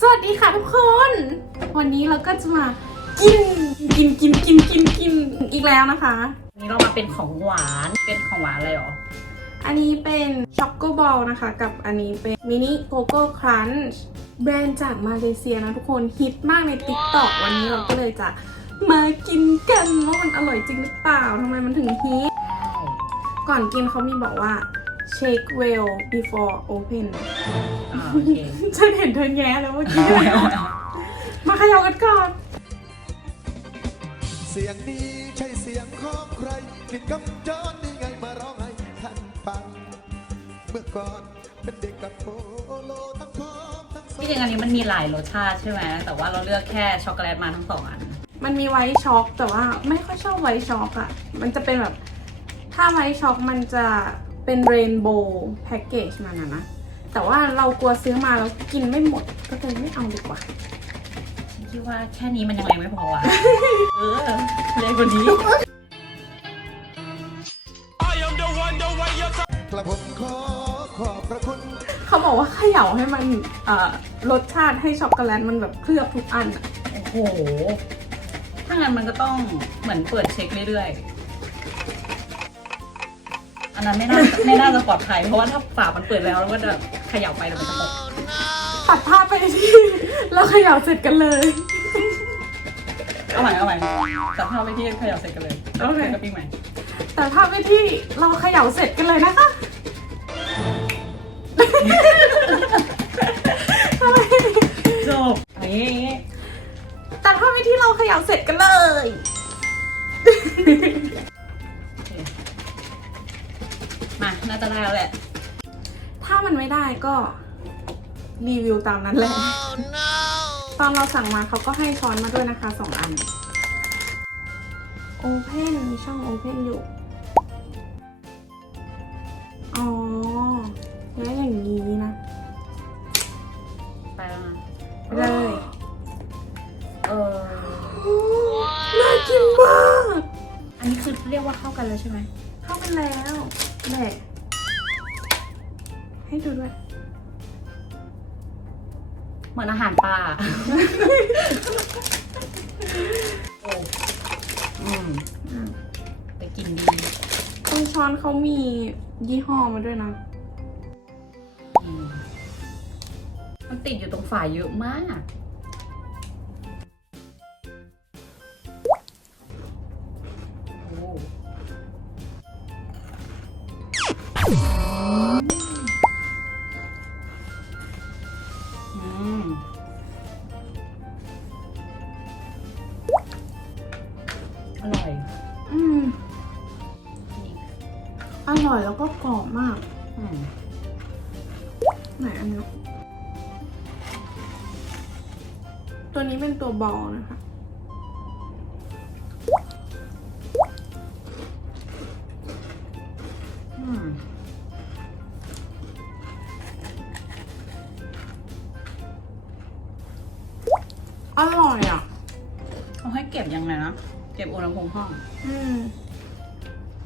สวัสดีค่ะทุกคน วันนี้เราก็จะมากินกินกินกินกินกินอีกแล้วนะคะ วันนี้เรามาเป็นของหวานเป็นของหวานอะไรหรอ อันนี้เป็นช็อกโกบอลนะคะ กับอันนี้เป็นมินิโกโก้ครันช์แบรนด์จากมาเลเซียนะทุกคนฮิตมากใน t ิ k t o k วันนี้เราก็เลยจะมากินกันว่ามันอร่อยจริงหรือเปล่าทำไมมันถึงฮิตก่อนกินเขามีบอกว่า shake well before open อ่าโอเคฉันเห็นเธอแง้แล้วเมื่อกี้ มาเขย่ากันก่อน เสียงนี้ใช่เสียงของใครกลิ่นกำจรนี่ไงมาร้องให้ท่านฟัง เมื่อก่อนเป็นเด็กกับโปโลทั้งพร้อมทั้งสที่จริงอันนี้มันมีหลายรสชาติใช่ไหมแต่ว่าเราเลือกแค่ช็อกโกแลตมาทั้งสองอัน มันมีไวท์ช็อกแต่ว่าไม่ค่อยชอบไวท์ช็อกอะมันจะเป็นแบบ ถ้าไวท์ช็อกมันจะ เป็นเรนโบว์แพ็กเกจมันอะนะ แต่ว่าเรากลัวซื้อมาแล้วกินไม่หมดก็เลยไม่เอาดีกว่าฉันคิดว่าแค่นี้มันยังไงไม่พออะ เออเล็กกว่านี้กระผมขอขอบพระคุณ เขาบอกว่าเขย่าให้มันเอ่อรสชาติให้ช็อกโกแลตมันแบบเคลือบทุกอันอะโอ้โห ถ้างั้นมันก็ต้องเหมือนเปิดเช็คเรื่อยๆ อันนั้นไม่น่าไม่น่าจะปลอดภัยเพราะว่าถ้าฝามันเปิดแล้วแล้วก็จะเขย่าไปแล้วมันจะตกตัดภาพไปที่เราเขย่าเสร็จกันเลย เอาใหม่เอาใหม่จับภาพไปที่เขย่าเสร็จกันเลยโอเคกับปีใหม่ตัดภาพไปที่เราเขย่าเสร็จกันเลยนะคะจบนี่ตัดภาพไปที่เราเขย่าเสร็จกันเลย มาน่าจะได้แล้วแหละ ถ้ามันไม่ได้ก็รีวิวตามนั้นแหละ ตอนเราสั่งมาเขาก็ให้ช้อนมาด้วยนะคะสองอัน โอเพนมีช่องโอเพนอยู่ อ๋อ แล้วอย่างนี้นะ ไปแล้วนะไปเลย เออน่ากินมาก อันนี้คือเรียกว่าเข้ากันแล้วใช่ไหม เข้ากันแล้วแหละ ให้ดูด้วย เหมือนอาหารป่าโอ้อืมอืมไปกินดี ตรงช้อนเขามียี่ห้อมาด้วยนะ อืมมันติดอยู่ตรงฝาเยอะมาก โอ้อื อร่อย อืมอร่อยแล้วก็กรอบมาก อืมไหนอันนี้ตัวนี้เป็นตัวบอลนะคะ อืมอร่อยอะเขาให้เก็บยังไงนะ เก็บอุณหภูมิห้อง อืม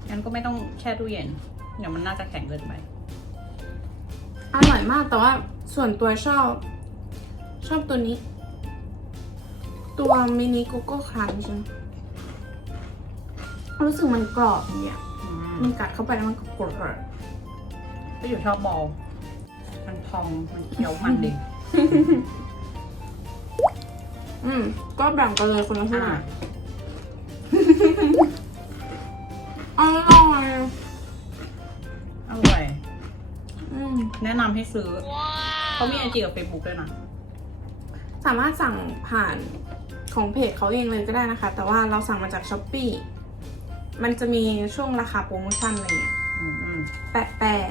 งั้นก็ไม่ต้องแช่ตู้เย็น เดี๋ยวมันน่าจะแข็งเกินไป อร่อยมากแต่ว่าส่วนตัวชอบ ชอบตัวนี้ ตัวมินิโกโก้ครันช์รู้สึกมันกรอบดีอะอืมมันกัดเข้าไปแล้วมันก็กรอบก็อยู่ชอบบอลมันพอง มันเคี้ยวมันดีอืม ก็แบ่งกันเลยคนละครึ่งอ่า อร่อยอร่อย อืมแนะนำให้ซื้อ เขามีไอจีกับเฟซบุ๊กด้วยนะ สามารถสั่งผ่านของเพจเขาเองเลยก็ได้นะคะ แต่ว่าเราสั่งมาจากช้อปปีมันจะมีช่วงราคาโปรโมชั่นอะไรเงี้ยอืมอืมแปะแปะ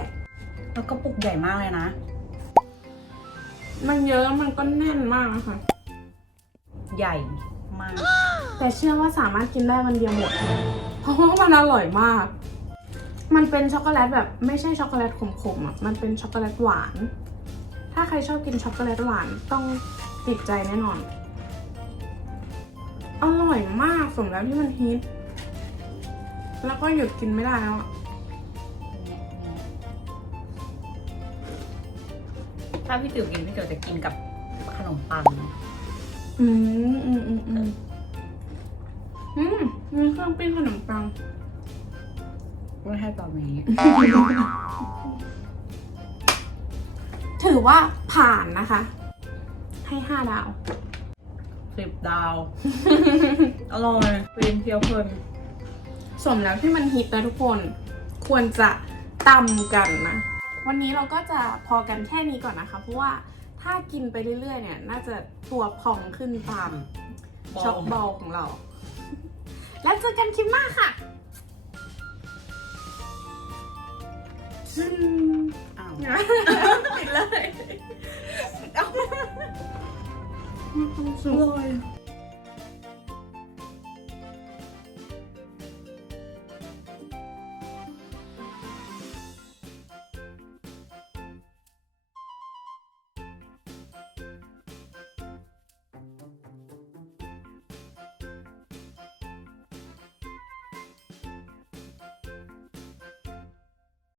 แล้วก็ปุกใหญ่มากเลยนะ มันเยอะมันก็แน่นมากนะคะใหญ่มาก แต่เชื่อว่าสามารถกินได้วันเดียวหมด เพราะว่ามันอร่อยมาก มันเป็นช็อกโกแลตแบบไม่ใช่ช็อกโกแลตขมๆอะ มันเป็นช็อกโกแลตหวาน ถ้าใครชอบกินช็อกโกแลตหวานต้องติดใจแน่นอน อร่อยมากสมแล้วที่มันฮิต แล้วก็หยุดกินไม่ได้แล้วอะถ้าพี่ติ๋วกินพี่ติ๋วจะกินกับขนมปัง อืมอืมอืมอืมอืม มีเครื่องปิ้งขนมปังไม่ให้ตอนนี้ ถือว่าผ่านนะคะ ให้ห้าดาว สิบดาว อร่อยเป็นเคี้ยวเพลินสมแล้วที่มันฮิตนะทุกคน ควรจะตำกันนะ วันนี้เราก็จะพอกันแค่นี้ก่อนนะคะ เพราะว่าถ้ากินไปเรื่อยๆเนี่ย น่าจะตัวพองขึ้นตามช็อกบอลของเรา แล้วเจอกันคลิปหน้าค่ะซึนอ้าวปิดเลยอร่อย